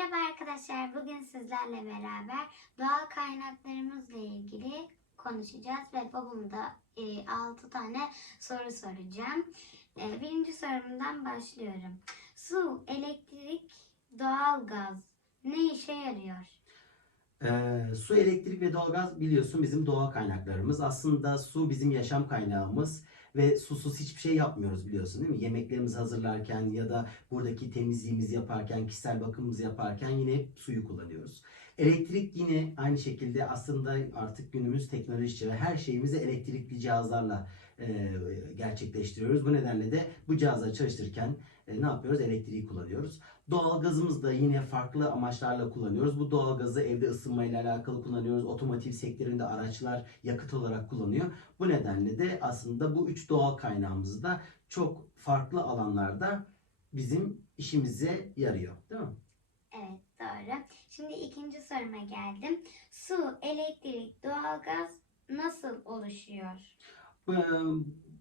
Merhaba arkadaşlar. Bugün sizlerle beraber doğal kaynaklarımızla ilgili konuşacağız ve babama da 6 tane soru soracağım. E, birinci sorumdan başlıyorum. Su, elektrik, doğalgaz ne işe yarıyor? Ee, su, elektrik ve doğalgaz biliyorsun bizim doğal kaynaklarımız. Aslında su bizim yaşam kaynağımız ve susuz hiçbir şey yapmıyoruz biliyorsun değil mi? Yemeklerimizi hazırlarken ya da buradaki temizliğimizi yaparken, kişisel bakımımızı yaparken yine suyu kullanıyoruz. Elektrik yine aynı şekilde aslında artık günümüz teknoloji çağı her şeyimizi elektrikli cihazlarla e, gerçekleştiriyoruz. Bu nedenle de bu cihazları çalıştırırken e, ne yapıyoruz? Elektriği kullanıyoruz. Doğalgazımızı da yine farklı amaçlarla kullanıyoruz. Bu doğalgazı evde ısınmayla alakalı kullanıyoruz. Otomotiv sektöründe araçlar yakıt olarak kullanıyor. Bu nedenle de aslında bu üç doğal kaynağımız da çok farklı alanlarda bizim işimize yarıyor. Değil mi? Evet doğru. Şimdi ikinci soruma geldim. Su, elektrik, doğalgaz nasıl oluşuyor?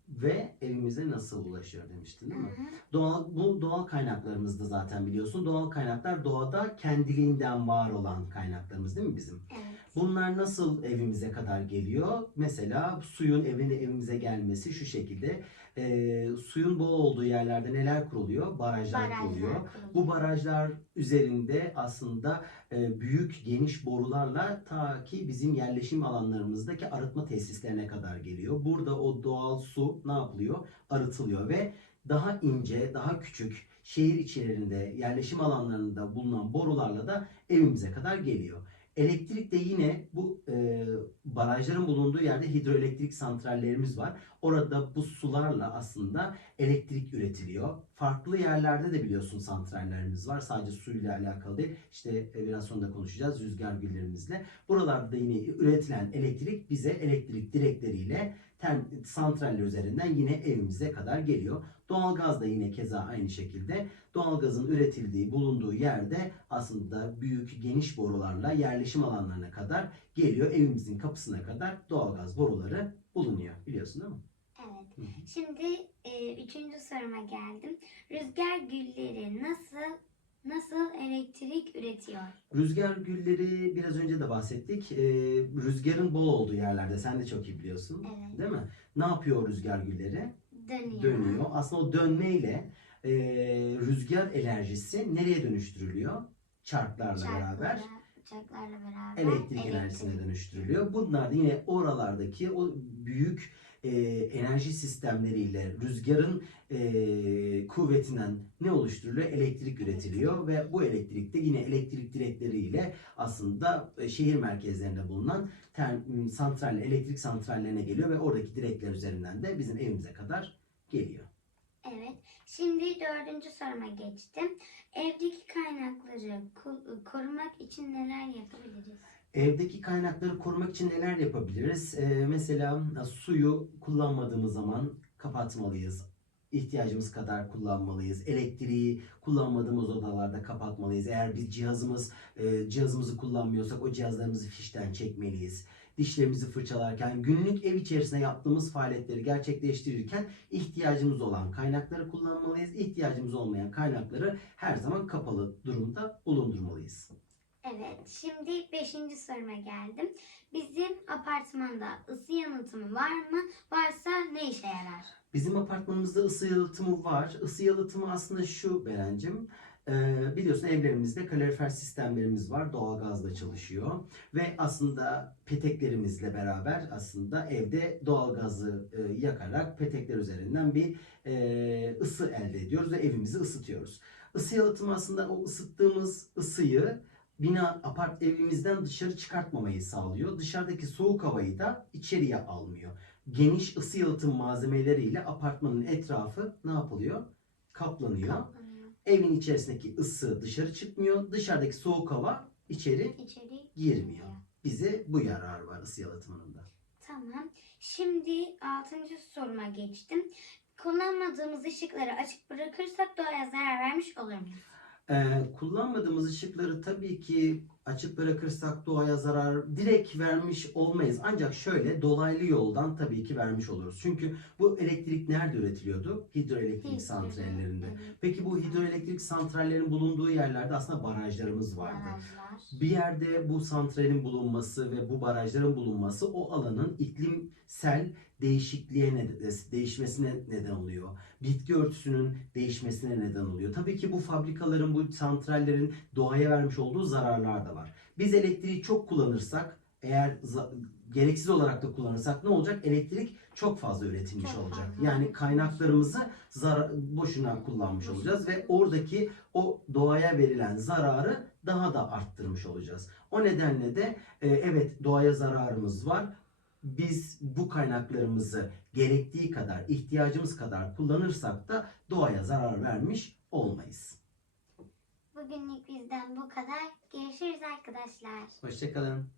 Ve evimize nasıl ulaşıyor demiştin değil mi? Hı hı. Doğal, bu doğal kaynaklarımız da zaten biliyorsun. Doğal kaynaklar doğada kendiliğinden var olan kaynaklarımız değil mi bizim? Evet. Bunlar nasıl evimize kadar geliyor? Mesela suyun evine evimize gelmesi şu şekilde. Ee, suyun bol olduğu yerlerde neler kuruluyor? Barajlar, Barajlar kuruluyor. kuruluyor. Bu barajlar üzerinde aslında e, büyük geniş borularla ta ki bizim yerleşim alanlarımızdaki arıtma tesislerine kadar geliyor. Burada o doğal su ne yapılıyor? Arıtılıyor ve daha ince, daha küçük şehir içlerinde, yerleşim alanlarında bulunan borularla da evimize kadar geliyor. Elektrik de yine bu e, barajların bulunduğu yerde hidroelektrik santrallerimiz var. Orada bu sularla aslında elektrik üretiliyor. Farklı yerlerde de biliyorsun santrallerimiz var. Sadece suyla alakalı değil. İşte biraz sonra da konuşacağız rüzgar güllerimizle. Buralarda da yine üretilen elektrik bize elektrik direkleriyle santraller üzerinden yine evimize kadar geliyor. Doğalgaz da yine keza aynı şekilde. Doğalgazın üretildiği, bulunduğu yerde aslında büyük geniş borularla yerleşim alanlarına kadar geliyor. Evimizin kapısına kadar doğalgaz boruları bulunuyor. Biliyorsun değil mi? Evet. Hı hı. Şimdi e, üçüncü soruma geldim. Rüzgar gülleri nasıl nasıl elektrik üretiyor? Rüzgar gülleri biraz önce de bahsettik. Ee, rüzgarın bol olduğu yerlerde sen de çok iyi biliyorsun. Evet. Değil mi? Ne yapıyor rüzgar gülleri? Dönüyor. Dönüyor. Aslında o dönmeyle e, rüzgar enerjisi nereye dönüştürülüyor? Çarklarla beraber Çarklarla, beraber elektrik enerjisine dönüştürülüyor. Bunlar da yine oralardaki o büyük e, enerji sistemleriyle rüzgarın e, kuvvetinden ne oluşturuluyor? Elektrik üretiliyor ve bu elektrik de yine elektrik direkleriyle aslında e, şehir merkezlerinde bulunan ter- santral, elektrik santrallerine geliyor ve oradaki direkler üzerinden de bizim evimize kadar geliyor. Evet. Şimdi dördüncü soruma geçtim. Evdeki kaynakları korumak için neler yapabiliriz? Evdeki kaynakları korumak için neler yapabiliriz? Ee, mesela suyu kullanmadığımız zaman kapatmalıyız. İhtiyacımız kadar kullanmalıyız. Elektriği kullanmadığımız odalarda kapatmalıyız. Eğer biz cihazımız e, cihazımızı kullanmıyorsak o cihazlarımızı fişten çekmeliyiz. Dişlerimizi fırçalarken, günlük ev içerisinde yaptığımız faaliyetleri gerçekleştirirken ihtiyacımız olan kaynakları kullanmalıyız. İhtiyacımız olmayan kaynakları her zaman kapalı durumda bulundurmalıyız. Evet. Şimdi beşinci soruma geldim. Bizim apartmanda ısı yanıtımı var mı? Varsa ne işe yarar? Bizim apartmanımızda ısı yalıtımı var. Isı yalıtımı aslında şu Berencim. Ee, biliyorsun evlerimizde kalorifer sistemlerimiz var. Doğalgazla çalışıyor. Ve aslında peteklerimizle beraber aslında evde doğalgazı e, yakarak petekler üzerinden bir e, ısı elde ediyoruz ve evimizi ısıtıyoruz. Isı yalıtımı aslında o ısıttığımız ısıyı bina apart evimizden dışarı çıkartmamayı sağlıyor. Dışarıdaki soğuk havayı da içeriye almıyor geniş ısı yalıtım malzemeleriyle apartmanın etrafı ne yapılıyor? Kaplanıyor. Kaplanıyor. Evin içerisindeki ısı dışarı çıkmıyor. Dışarıdaki soğuk hava içeri İçeri girmiyor. Bize bu yarar var ısı yalıtımının da. Tamam. Şimdi altıncı soruma geçtim. Kullanmadığımız ışıkları açık bırakırsak doğaya zarar vermiş olur muyuz? Ee, kullanmadığımız ışıkları tabii ki açık bırakırsak doğaya zarar direkt vermiş olmayız. Ancak şöyle dolaylı yoldan tabii ki vermiş oluruz. Çünkü bu elektrik nerede üretiliyordu? Hidroelektrik santrallerinde. Peki bu hidroelektrik santrallerin bulunduğu yerlerde aslında barajlarımız vardı. Barajlar. Bir yerde bu santralin bulunması ve bu barajların bulunması o alanın iklimsel değişikliğe ne- değişmesine neden oluyor. Bitki örtüsünün değişmesine neden oluyor. Tabii ki bu fabrikaların, bu santrallerin doğaya vermiş olduğu zararlar da var. Biz elektriği çok kullanırsak, eğer gereksiz olarak da kullanırsak ne olacak? Elektrik çok fazla üretilmiş Çok olacak. fazla Yani kaynaklarımızı boşuna kullanmış Boşuna. olacağız ve oradaki o doğaya verilen zararı daha da arttırmış olacağız. O nedenle de e, evet doğaya zararımız var. Biz bu kaynaklarımızı gerektiği kadar, ihtiyacımız kadar kullanırsak da doğaya zarar vermiş olmayız. Bugünlük bizden bu kadar. Görüşürüz arkadaşlar. Hoşçakalın.